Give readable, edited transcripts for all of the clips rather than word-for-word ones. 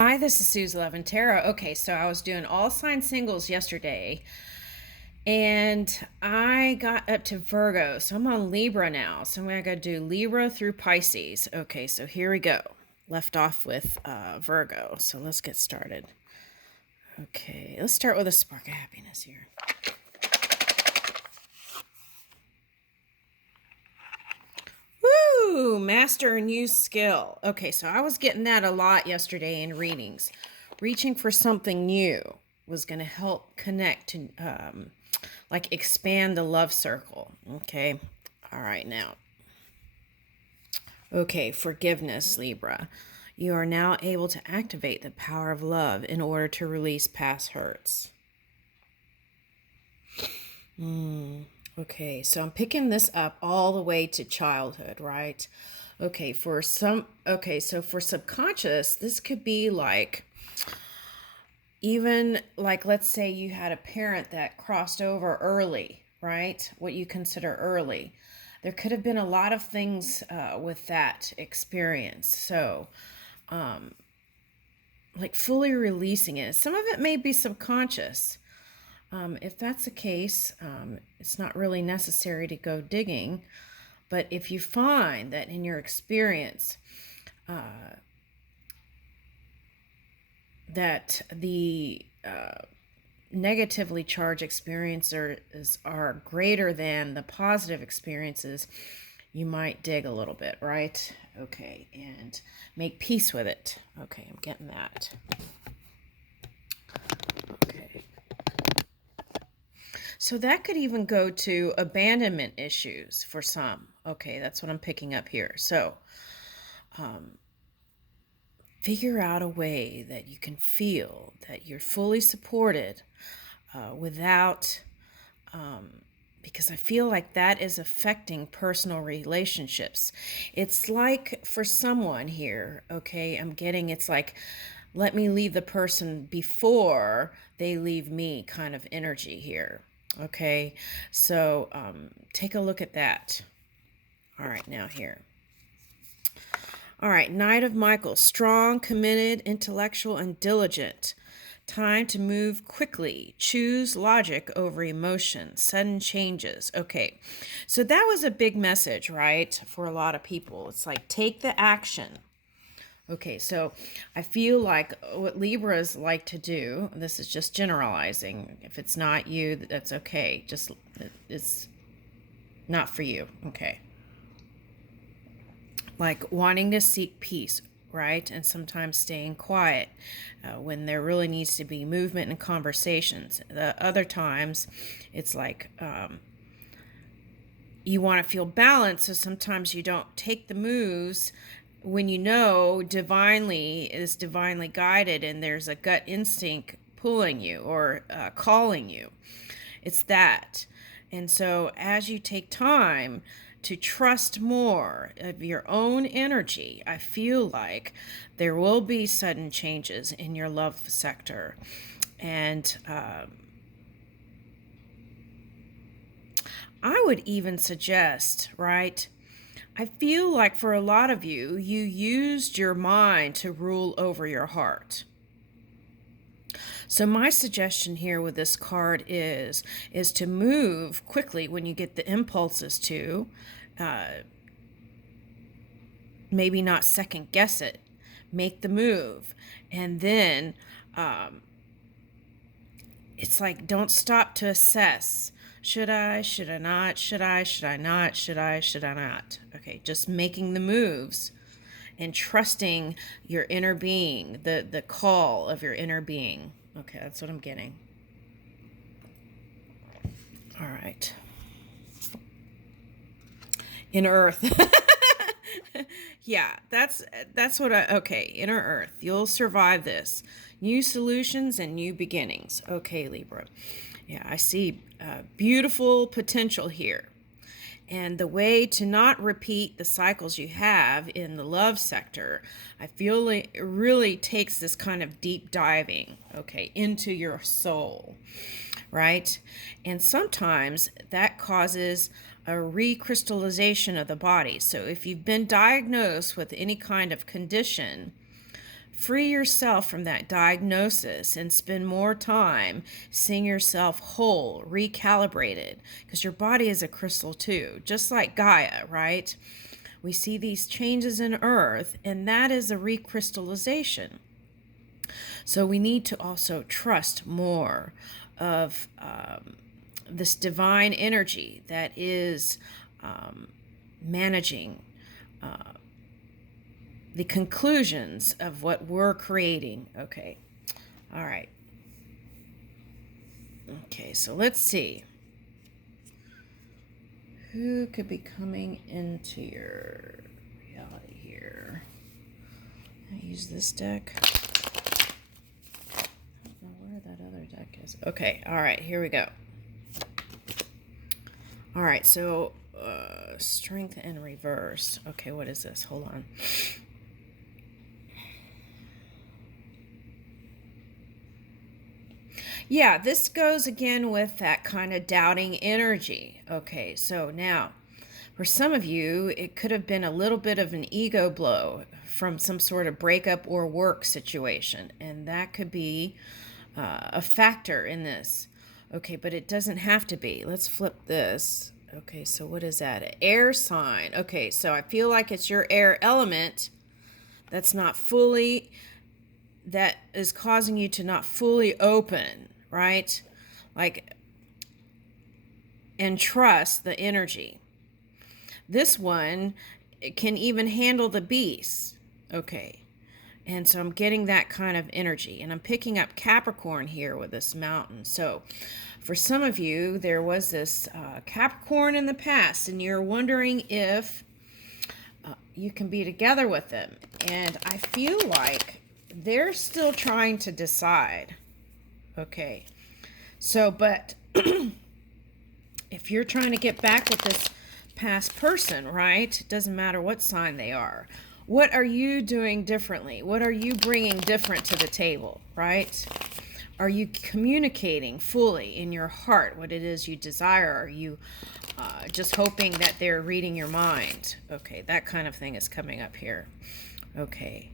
Hi, this is Suze 11 Tarot. Okay, so I was doing all sign singles yesterday and I got up to Virgo. So I'm on Libra now. So I'm going to do Libra through Pisces. Okay, so here we go. Left off with Virgo. So let's get started. Okay, let's start with a spark of happiness here. Woo! Master a new skill. Okay, so I was getting that a lot yesterday in readings. Reaching for something new was going to help connect to, like, expand the love circle. Okay, all right, now. Okay, forgiveness, Libra. You are now able to activate the power of love in order to release past hurts. Okay, so I'm picking this up all the way to childhood, right? Okay, so for subconscious, this could be like, even like, let's say you had a parent that crossed over early, right? What you consider early. There could have been a lot of things with that experience. So, like fully releasing it. Some of it may be subconscious. If that's the case, it's not really necessary to go digging. But if you find that in your experience that the negatively charged experiences are greater than the positive experiences, you might dig a little bit, right? Okay, and make peace with it. Okay, I'm getting that. Okay. So that could even go to abandonment issues for some. Okay, that's what I'm picking up here. So, figure out a way that you can feel that you're fully supported without, because I feel like that is affecting personal relationships. It's like for someone here, okay, I'm getting it's like, let me leave the person before they leave me kind of energy here. Okay, so take a look at that. All right, now here. All right, Knight of Michael, strong, committed, intellectual, and diligent. Time to move quickly. Choose logic over emotion. Sudden changes. Okay, so that was a big message, right, for a lot of people. It's like, take the action. Okay, so I feel like what Libras like to do, this is just generalizing. If it's not you, that's okay. Just, it's not for you. Okay. Like wanting to seek peace, right? And sometimes staying quiet when there really needs to be movement and conversations. The other times, it's like you want to feel balanced, so sometimes you don't take the moves when you know divinely is divinely guided and there's a gut instinct pulling you or calling you. It's that. And so as you take time to trust more of your own energy, I feel like there will be sudden changes in your love sector. And I would even suggest, right? I feel like for a lot of you, you used your mind to rule over your heart. So my suggestion here with this card is to move quickly when you get the impulses to, maybe not second guess it, make the move. And then it's like, don't stop to assess. Should I not? Should I not? Should I not? Okay, just making the moves and trusting your inner being, the call of your inner being. Okay, that's what I'm getting. All right. Inner Earth. Yeah, that's what okay, Inner Earth. You'll survive this. New solutions and new beginnings. Okay, Libra. Yeah, I see beautiful potential here. And the way to not repeat the cycles you have in the love sector, I feel like it really takes this kind of deep diving, okay, into your soul, right? And sometimes that causes a recrystallization of the body. So if you've been diagnosed with any kind of condition, free yourself from that diagnosis and spend more time seeing yourself whole, recalibrated, because your body is a crystal too, just like Gaia, right? We see these changes in Earth, and that is a recrystallization. So we need to also trust more of this divine energy that is managing the conclusions of what we're creating. Okay. All right. Okay, so let's see. Who could be coming into your reality here? I use this deck. I don't know where that other deck is. Okay, all right, here we go. All right, so strength and reverse. Okay, what is this? Hold on. Yeah, this goes again with that kind of doubting energy. Okay, so now, for some of you, it could have been a little bit of an ego blow from some sort of breakup or work situation, and that could be a factor in this. Okay, but it doesn't have to be. Let's flip this. Okay, so what is that? An air sign. Okay, so I feel like it's your air element that's not fully, that is causing you to not fully open, right? Like, and trust the energy. This one can even handle the beast. Okay. And so I'm getting that kind of energy. And I'm picking up Capricorn here with this mountain. So for some of you, there was this Capricorn in the past, and you're wondering if you can be together with them. And I feel like they're still trying to decide. Okay. So, but if you're trying to get back with this past person, right? It doesn't matter what sign they are. What are you doing differently? What are you bringing different to the table, right? Are you communicating fully in your heart what it is you desire? Are you just hoping that they're reading your mind? Okay, that kind of thing is coming up here. Okay.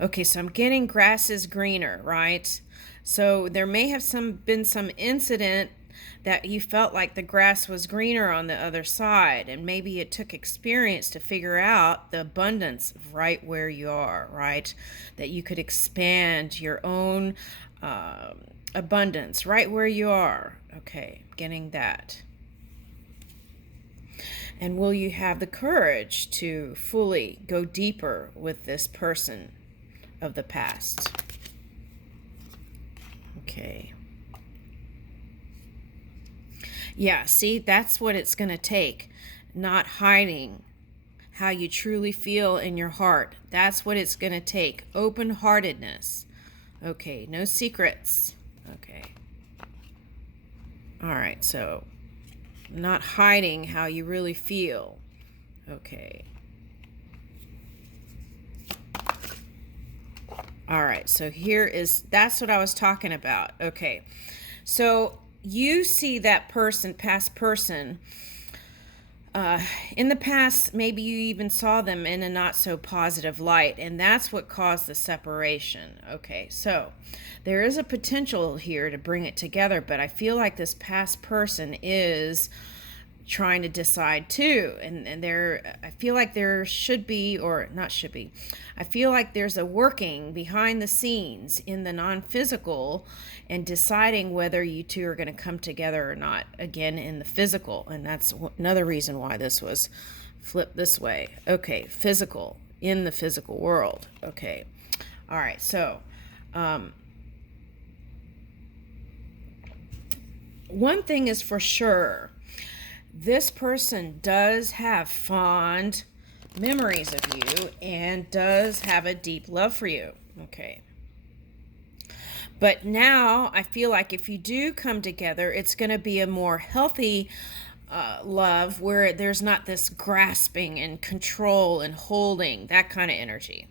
Okay, so I'm getting grass is greener, right? So there may have been some incident that you felt like the grass was greener on the other side, and maybe it took experience to figure out the abundance right where you are, right? That you could expand your own abundance right where you are. Okay, getting that. And will you have the courage to fully go deeper with this person of the past? Okay. Yeah, see, that's what it's going to take. Not hiding how you truly feel in your heart. That's what it's going to take. Open-heartedness. Okay, no secrets. Okay. All right, so not hiding how you really feel. Okay. All right, so that's what I was talking about. Okay, so you see that person, past person, in the past, maybe you even saw them in a not so positive light, and that's what caused the separation. Okay, so there is a potential here to bring it together, but I feel like this past person is trying to decide too, and I feel like there should be, or not should be, I feel like there's a working behind the scenes in the non-physical and deciding whether you two are going to come together or not, again in the physical. And that's another reason why this was flipped this way. Okay, physical, in the physical world. Okay, all right, so one thing is for sure, this person does have fond memories of you and does have a deep love for you. Okay. But now I feel like if you do come together, it's going to be a more healthy love where there's not this grasping and control and holding, that kind of energy.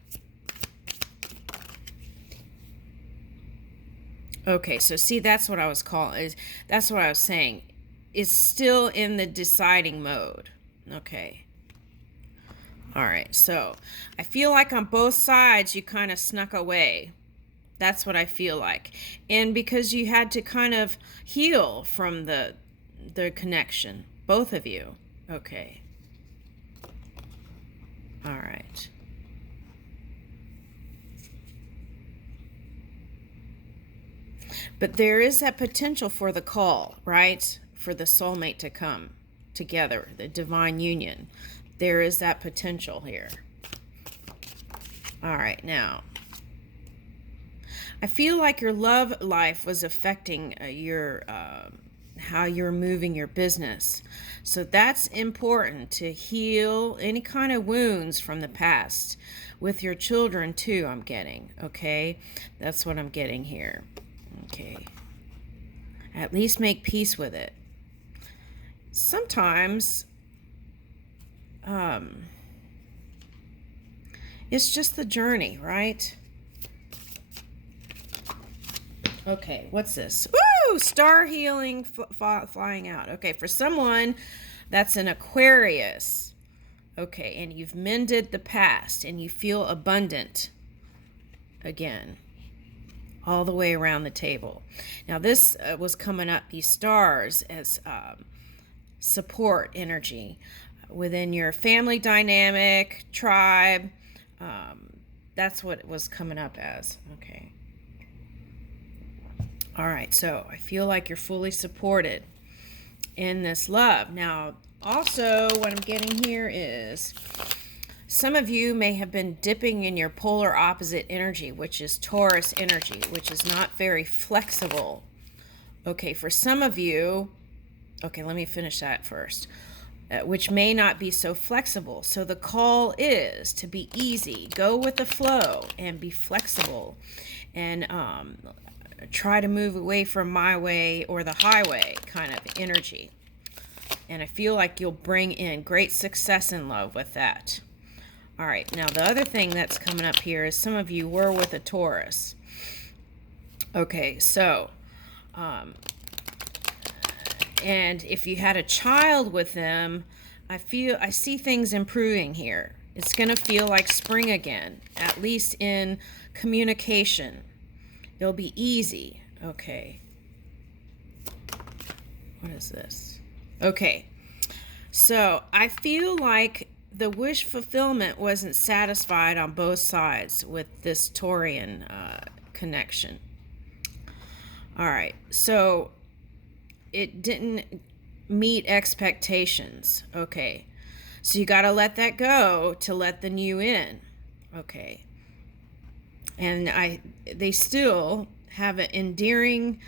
Okay, so see, that's what I was that's what I was saying. It's still in the deciding mode. Okay. All right, so I feel like on both sides you kind of snuck away. That's what I feel like. And because you had to kind of heal from the connection, both of you. Okay. All right. But there is that potential for the call, right? For the soulmate to come together, the divine union. There is that potential here. All right, now, I feel like your love life was affecting your how you're moving your business. So that's important to heal any kind of wounds from the past. With your children too, I'm getting, okay? That's what I'm getting here. Okay. At least make peace with it. Sometimes it's just the journey, right? Okay, what's this? Woo! Star healing flying out. Okay, for someone that's an Aquarius. Okay, and you've mended the past and you feel abundant again, all the way around the table. Now, this was coming up, these stars, as support energy within your family dynamic, tribe. That's what it was coming up as. Okay. All right, so I feel like you're fully supported in this love. Now, also, what I'm getting here is some of you may have been dipping in your polar opposite energy, which is Taurus energy, which is not very flexible. Okay, for some of you, okay, let me finish that first, which may not be so flexible. So the call is to be easy, go with the flow, and be flexible, and try to move away from my way or the highway kind of energy. And I feel like you'll bring in great success in love with that. All right, now the other thing that's coming up here is some of you were with a Taurus. Okay, so, and if you had a child with them, I see things improving here. It's going to feel like spring again, at least in communication. It'll be easy. Okay. What is this? Okay. So I feel like the wish fulfillment wasn't satisfied on both sides with this Taurian connection. All right. So it didn't meet expectations. Okay. So you got to let that go to let the new in. Okay. And they still have an endearing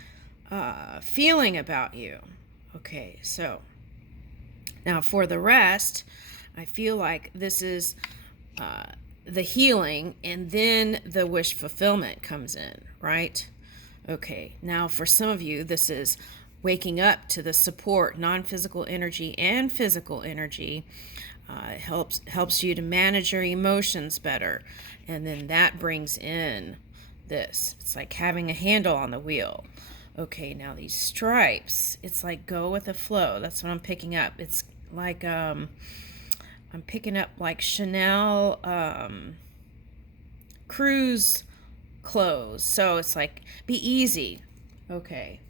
feeling about you. Okay, so now for the rest, I feel like this is the healing, and then the wish fulfillment comes in, right? Okay, now for some of you, this is waking up to the support, non-physical energy and physical energy. It helps you to manage your emotions better. And then that brings in this. It's like having a handle on the wheel. Okay, now these stripes, it's like go with the flow. That's what I'm picking up. It's like I'm picking up like Chanel cruise clothes. So it's like be easy. Okay.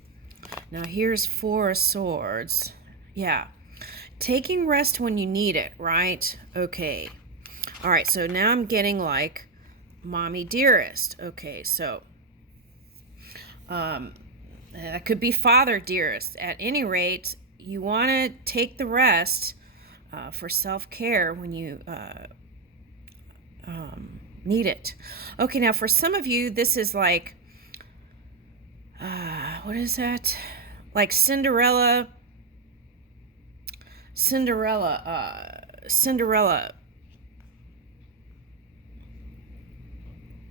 Now here's Four of Swords. Yeah. Taking rest when you need it, right? Okay. All right, so now I'm getting like mommy dearest. Okay, so that could be father dearest. At any rate, you want to take the rest for self-care when you need it. Okay, now for some of you, this is like, what is that? Like Cinderella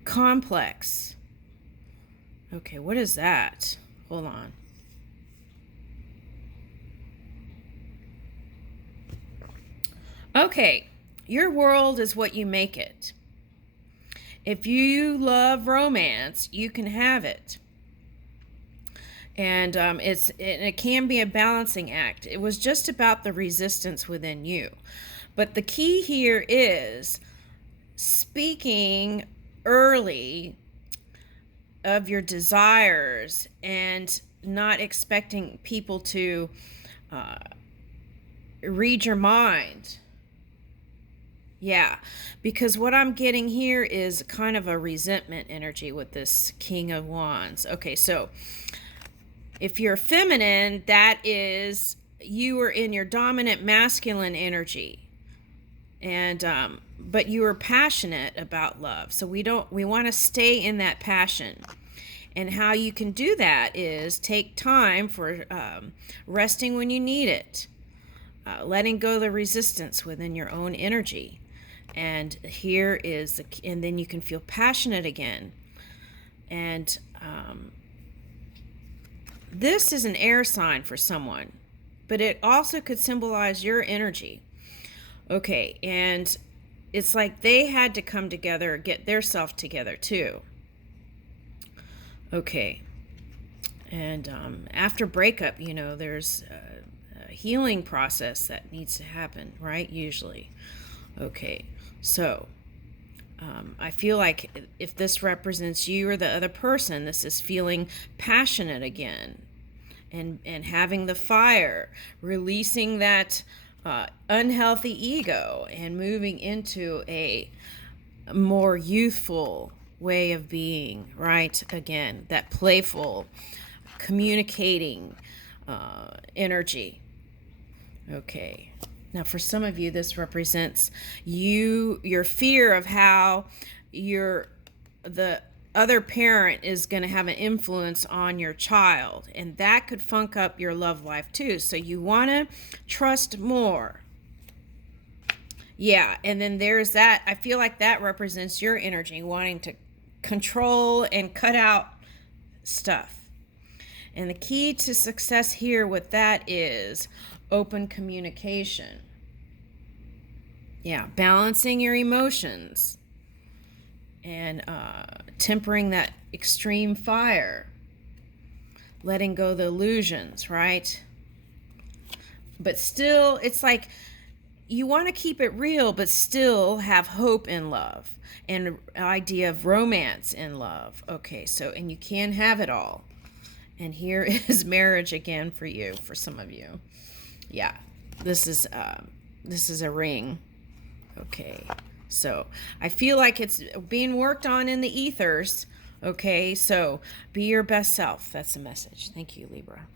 complex. Okay, what is that? Hold on. Okay, your world is what you make it. If you love romance, you can have it. And it can be a balancing act. It was just about the resistance within you. But the key here is speaking early of your desires and not expecting people to read your mind. Yeah, because what I'm getting here is kind of a resentment energy with this King of Wands. Okay, so if you're feminine, that is you are in your dominant masculine energy. And but you are passionate about love. So we want to stay in that passion. And how you can do that is take time for resting when you need it. Letting go of the resistance within your own energy. And here is and then you can feel passionate again. And this is an air sign for someone, but it also could symbolize your energy. Okay, and it's like they had to come together, get their self together too. Okay, and after breakup, there's a healing process that needs to happen, right? Usually. Okay, so I feel like if this represents you or the other person, this is feeling passionate again and having the fire, releasing that unhealthy ego and moving into a more youthful way of being, right? Again, that playful, communicating energy. Okay. Now, for some of you, this represents your fear of how the other parent is going to have an influence on your child, and that could funk up your love life too. So you want to trust more. Yeah, and then there's that. I feel like that represents your energy, wanting to control and cut out stuff. And the key to success here with that is open communication. Yeah, balancing your emotions and tempering that extreme fire. Letting go of the illusions, right? But still, it's like you want to keep it real, but still have hope in love and an idea of romance in love. Okay, so, and you can have it all. And here is marriage again for you, for some of you. Yeah, this is a ring. Okay, so I feel like it's being worked on in the ethers. Okay, so be your best self. That's the message. Thank you, Libra.